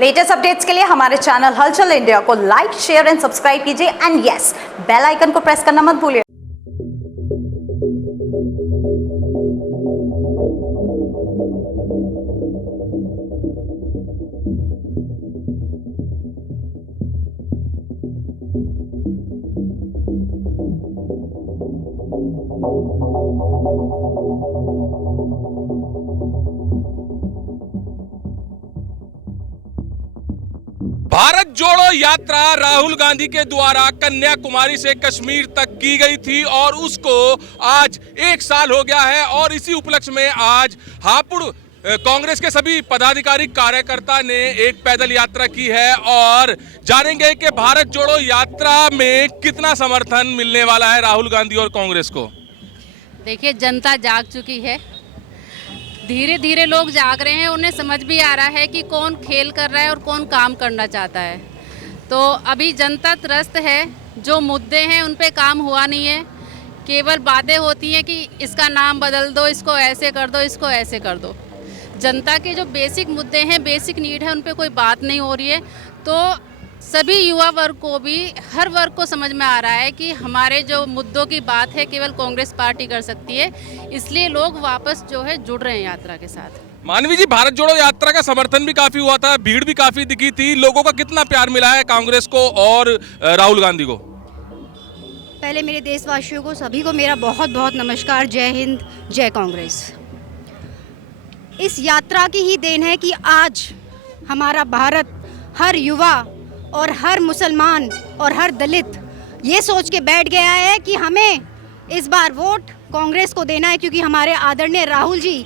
Latest updates के लिए हमारे चैनल हलचल इंडिया को लाइक, शेयर एंड सब्सक्राइब कीजिए एंड यस, बेल आइकन को प्रेस करना मत भूलिए। भारत जोड़ो यात्रा राहुल गांधी के द्वारा कन्याकुमारी से कश्मीर तक की गई थी और उसको आज 1 साल हो गया है और इसी उपलक्ष्य में आज हापुड़ कांग्रेस के सभी पदाधिकारी कार्यकर्ता ने एक पैदल यात्रा की है और जानेंगे कि भारत जोड़ो यात्रा में कितना समर्थन मिलने वाला है राहुल गांधी और कांग्रेस को। देखिए, जनता जाग चुकी है, धीरे धीरे लोग जाग रहे हैं, उन्हें समझ भी आ रहा है कि कौन खेल कर रहा है और कौन काम करना चाहता है। तो अभी जनता त्रस्त है, जो मुद्दे हैं उन पे काम हुआ नहीं है, केवल बातें होती हैं कि इसका नाम बदल दो, इसको ऐसे कर दो, इसको ऐसे कर दो। जनता के जो बेसिक मुद्दे हैं, बेसिक नीड है, उन पे कोई बात नहीं हो रही है। तो सभी युवा वर्ग को भी, हर वर्ग को समझ में आ रहा है कि हमारे जो मुद्दों की बात है केवल कांग्रेस पार्टी कर सकती है, इसलिए लोग वापस जो है जुड़ रहे हैं यात्रा के साथ। मानवी जी, भारत जोड़ो यात्रा का समर्थन भी काफी हुआ था, भीड़ भी काफी दिखी थी, लोगों का कितना प्यार मिला है कांग्रेस को और राहुल गांधी को? पहले मेरे देशवासियों को सभी को मेरा बहुत बहुत नमस्कार, जय हिंद, जय कांग्रेस। इस यात्रा की ही देन है कि आज हमारा भारत, हर युवा और हर मुसलमान और हर दलित ये सोच के बैठ गया है कि हमें इस बार वोट कांग्रेस को देना है, क्योंकि हमारे आदरणीय Rahul ji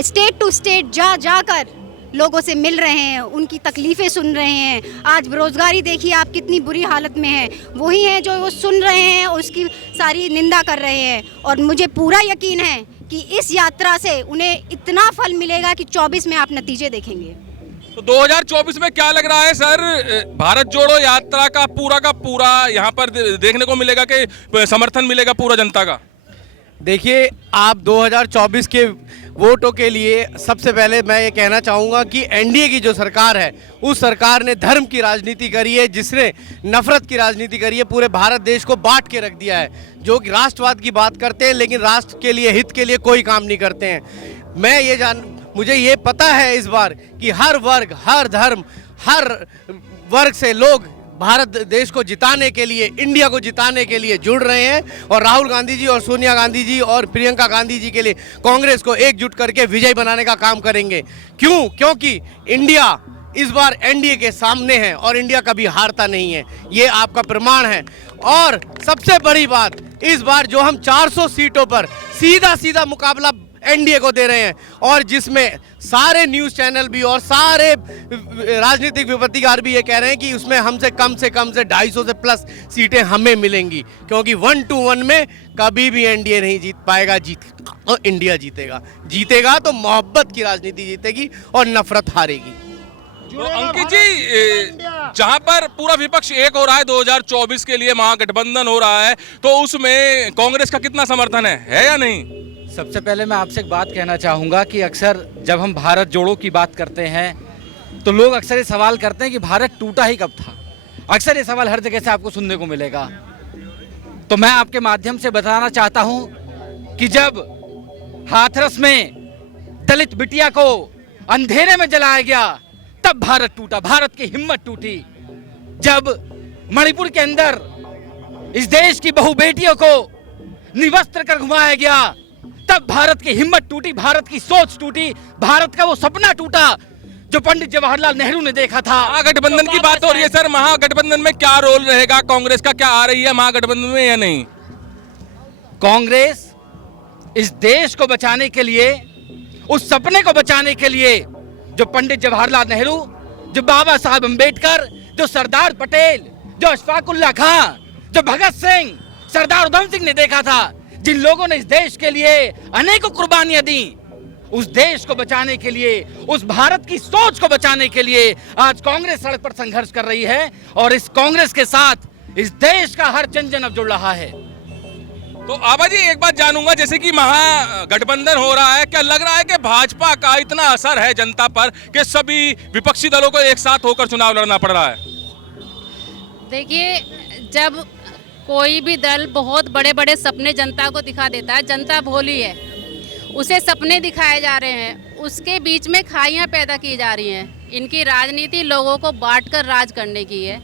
state to state जाकर लोगों से मिल रहे हैं, उनकी तकलीफ़ें सुन रहे हैं। आज बेरोजगारी देखिए आप कितनी बुरी हालत में है, वही हैं जो वो सुन रहे हैं, उसकी सारी निंदा कर रहे हैं। और मुझे पूरा यकीन है कि इस यात्रा से उन्हें इतना फल मिलेगा कि 24 में आप नतीजे देखेंगे। तो 2024 में क्या लग रहा है सर, भारत जोड़ो यात्रा का पूरा यहाँ पर देखने को मिलेगा कि समर्थन मिलेगा पूरा जनता का? देखिए, आप 2024 के वोटों के लिए सबसे पहले मैं ये कहना चाहूँगा कि एनडीए की जो सरकार है, उस सरकार ने धर्म की राजनीति करी है, जिसने नफरत की राजनीति करी है, पूरे भारत देश को बांट के रख दिया है। जो कि राष्ट्रवाद की बात करते हैं लेकिन राष्ट्र के लिए, हित के लिए कोई काम नहीं करते हैं। मुझे ये पता है इस बार कि हर वर्ग, हर धर्म, हर वर्ग से लोग भारत देश को जिताने के लिए, इंडिया को जिताने के लिए जुड़ रहे हैं और राहुल गांधी जी और सोनिया गांधी जी और प्रियंका गांधी जी के लिए कांग्रेस को एकजुट करके विजयी बनाने का काम करेंगे। क्योंकि इंडिया इस बार एनडीए के सामने है और इंडिया कभी हारता नहीं है, ये आपका प्रमाण है। और सबसे बड़ी बात, इस बार जो हम 400 सीटों पर सीधा मुकाबला एनडीए को दे रहे हैं और जिसमें सारे न्यूज़ चैनल भी और सारे राजनीतिक विपत्तिकार भी ये कह रहे हैं कि उसमें हमसे कम से 250 से प्लस सीटें हमें मिलेंगी, क्योंकि 1 to 1 में कभी भी एनडीए नहीं जीत पाएगा, और इंडिया जीतेगा तो मोहब्बत की राजनीति जीतेगी और नफरत हारेगी। तो अंकित जी, जहां पर पूरा विपक्ष एक हो रहा है 2024 के लिए, महागठबंधन हो रहा है, तो उसमें कांग्रेस का कितना समर्थन है या नहीं? सबसे पहले मैं आपसे एक बात कहना चाहूँगा कि अक्सर जब हम भारत जोड़ो की बात करते हैं तो लोग अक्सर ये सवाल करते हैं कि भारत टूटा ही कब था। अक्सर ये सवाल हर जगह से आपको सुनने को मिलेगा। तो मैं आपके माध्यम से बताना चाहता हूँ कि जब हाथरस में दलित बिटिया को अंधेरे में जलाया गया तब भारत टूटा, भारत की हिम्मत टूटी। जब मणिपुर के अंदर इस देश की बहु बेटियों को निवस्त्र कर घुमाया गया तब भारत की हिम्मत टूटी, भारत की सोच टूटी, भारत का वो सपना टूटा जो पंडित जवाहरलाल नेहरू ने देखा था। महागठबंधन की बात हो रही है सर, महागठबंधन में क्या रोल रहेगा कांग्रेस का, क्या आ रही है महागठबंधन में या नहीं? कांग्रेस इस देश को बचाने के लिए, उस सपने को बचाने के लिए जो पंडित जवाहरलाल नेहरू, जो बाबा साहब अम्बेडकर, जो सरदार पटेल, जो अशफाकुल्ला खां, जो भगत सिंह, सरदार उधम सिंह ने देखा था, जिन लोगों ने इस देश के लिए अनेकों कुर्बानियां दी, उस देश को बचाने के लिए, उस भारत की सोच को बचाने के लिए आज कांग्रेस सड़क पर संघर्ष कर रही है और इस कांग्रेस के साथ इस देश का हर जन अब जुड़ रहा है। तो आबा जी एक बात जानूंगा, जैसे कि महागठबंधन हो रहा है, क्या लग रहा है कि भाजपा का इतना असर है जनता पर कि सभी विपक्षी दलों को एक साथ होकर चुनाव लड़ना पड़ रहा है? देखिए, जब कोई भी दल बहुत बड़े बड़े सपने जनता को दिखा देता है, जनता भोली है, उसे सपने दिखाए जा रहे हैं, उसके बीच में खाइयाँ पैदा की जा रही हैं। इनकी राजनीति लोगों को बांटकर राज करने की है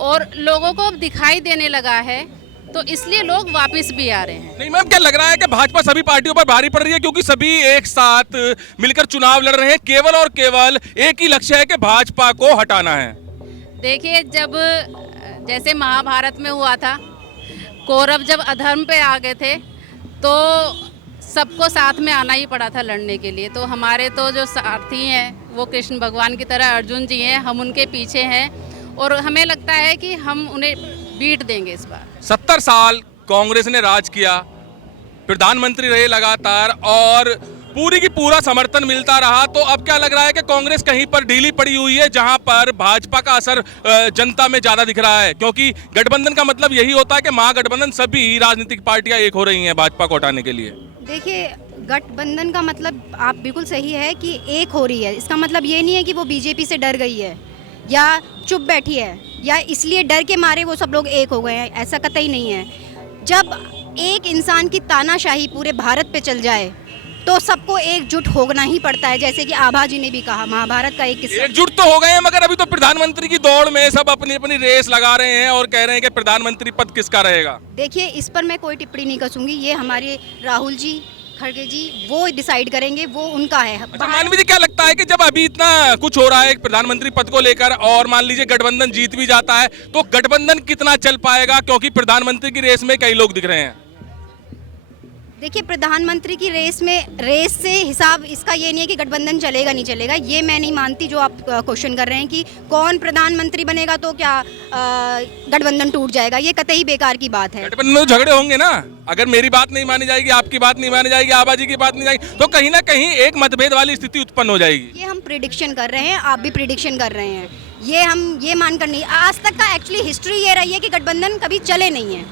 और लोगों को अब दिखाई देने लगा है, तो इसलिए लोग वापस भी आ रहे हैं। नहीं मैम, क्या लग रहा है कि भाजपा सभी पार्टियों पर भारी पड़ रही है, क्योंकि सभी एक साथ मिलकर चुनाव लड़ रहे हैं, केवल और केवल एक ही लक्ष्य है कि भाजपा को हटाना है? देखिए, जब जैसे महाभारत में हुआ था, कौरव जब अधर्म पे आ गए थे तो सबको साथ में आना ही पड़ा था लड़ने के लिए। तो हमारे तो जो सारथी हैं वो कृष्ण भगवान की तरह अर्जुन जी हैं, हम उनके पीछे हैं और हमें लगता है कि हम उन्हें बीट देंगे इस बार। 70 साल कांग्रेस ने राज किया, प्रधानमंत्री रहे लगातार और पूरी की पूरा समर्थन मिलता रहा, तो अब क्या लग रहा है कि कांग्रेस कहीं पर ढीली पड़ी हुई है, जहां पर भाजपा का असर जनता में ज्यादा दिख रहा है? क्योंकि गठबंधन का मतलब यही होता है कि महागठबंधन सभी राजनीतिक पार्टियां एक हो रही हैं भाजपा को हटाने के लिए। देखिए, गठबंधन का मतलब आप बिल्कुल सही है कि एक हो रही है। इसका मतलब ये नहीं है कि वो बीजेपी से डर गई है या चुप बैठी है या इसलिए डर के मारे वो सब लोग एक हो गए हैं, ऐसा कतई नहीं है। जब एक इंसान की तानाशाही पूरे भारत पे चल जाए तो सबको एकजुट होना ही पड़ता है। जैसे कि आभा जी ने भी कहा, महाभारत का एक किस्सा। एकजुट तो हो गए हैं, मगर अभी तो प्रधानमंत्री की दौड़ में सब अपनी अपनी रेस लगा रहे हैं और कह रहे हैं कि प्रधानमंत्री पद किसका रहेगा। देखिए, इस पर मैं कोई टिप्पणी नहीं करूंगी, ये हमारे राहुल जी खड़गे जी वो डिसाइड करेंगे, वो उनका है। अच्छा मानवी जी, क्या लगता है कि जब अभी इतना कुछ हो रहा है प्रधानमंत्री पद को लेकर और मान लीजिए गठबंधन जीत भी जाता है, तो गठबंधन कितना चल पाएगा? क्योंकि प्रधानमंत्री की रेस में कई लोग दिख रहे हैं। देखिए, प्रधानमंत्री की रेस से हिसाब इसका ये नहीं है कि गठबंधन चलेगा नहीं चलेगा, ये मैं नहीं मानती। जो आप क्वेश्चन कर रहे हैं कि कौन प्रधानमंत्री बनेगा तो क्या गठबंधन टूट जाएगा, ये कतई बेकार की बात है। गठबंधन में तो झगड़े होंगे ना, अगर मेरी बात नहीं मानी जाएगी, आपकी बात नहीं मानी जाएगी, आबाजी की बात नहीं जाएगी, तो कहीं ना कहीं एक मतभेद वाली स्थिति उत्पन्न हो जाएगी। ये हम प्रिडिक्शन कर रहे हैं, आप भी प्रिडिक्शन कर रहे हैं, ये हम ये मानकर नहीं। आज तक का एक्चुअली हिस्ट्री ये रही है कि गठबंधन कभी चले नहीं है,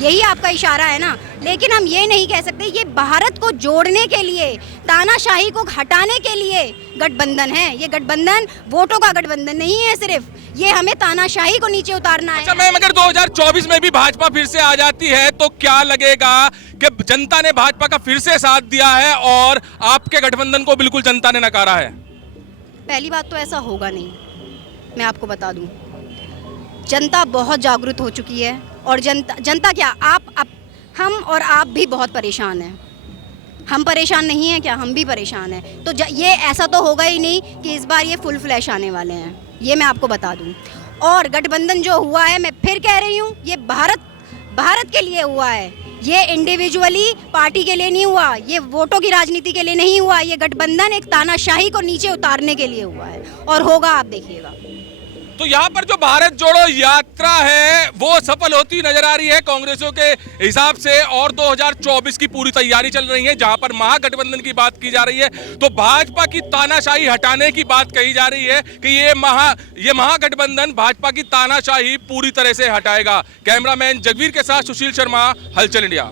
यही आपका इशारा है ना। लेकिन हम ये नहीं कह सकते, ये भारत को जोड़ने के लिए, तानाशाही को हटाने के लिए गठबंधन है। ये गठबंधन वोटों का गठबंधन नहीं है, सिर्फ ये हमें तानाशाही को नीचे उतारना है। अच्छा मैम, अगर 2024 में भी भाजपा फिर से आ जाती है तो क्या लगेगा कि जनता ने भाजपा का फिर से साथ दिया है और आपके गठबंधन को बिल्कुल जनता ने नकारा है? पहली बात तो ऐसा होगा नहीं, मैं आपको बता दूं। जनता बहुत जागरूक हो चुकी है और जनता क्या, हम और आप भी बहुत परेशान हैं। हम परेशान नहीं हैं क्या? हम भी परेशान हैं। तो ये ऐसा तो होगा ही नहीं कि इस बार ये फुल फ्लैश आने वाले हैं, ये मैं आपको बता दूं। और गठबंधन जो हुआ है, मैं फिर कह रही हूँ, ये भारत के लिए हुआ है, ये इंडिविजुअली पार्टी के लिए नहीं हुआ, ये वोटों की राजनीति के लिए नहीं हुआ। ये गठबंधन एक तानाशाही को नीचे उतारने के लिए हुआ है और होगा, आप देखिएगा। तो यहाँ पर जो भारत जोड़ो यात्रा है वो सफल होती नजर आ रही है कांग्रेसों के हिसाब से, और 2024 की पूरी तैयारी चल रही है। जहां पर महागठबंधन की बात की जा रही है तो भाजपा की तानाशाही हटाने की बात कही जा रही है कि ये महागठबंधन भाजपा की तानाशाही पूरी तरह से हटाएगा। कैमरामैन जगवीर के साथ सुशील शर्मा, हलचल इंडिया।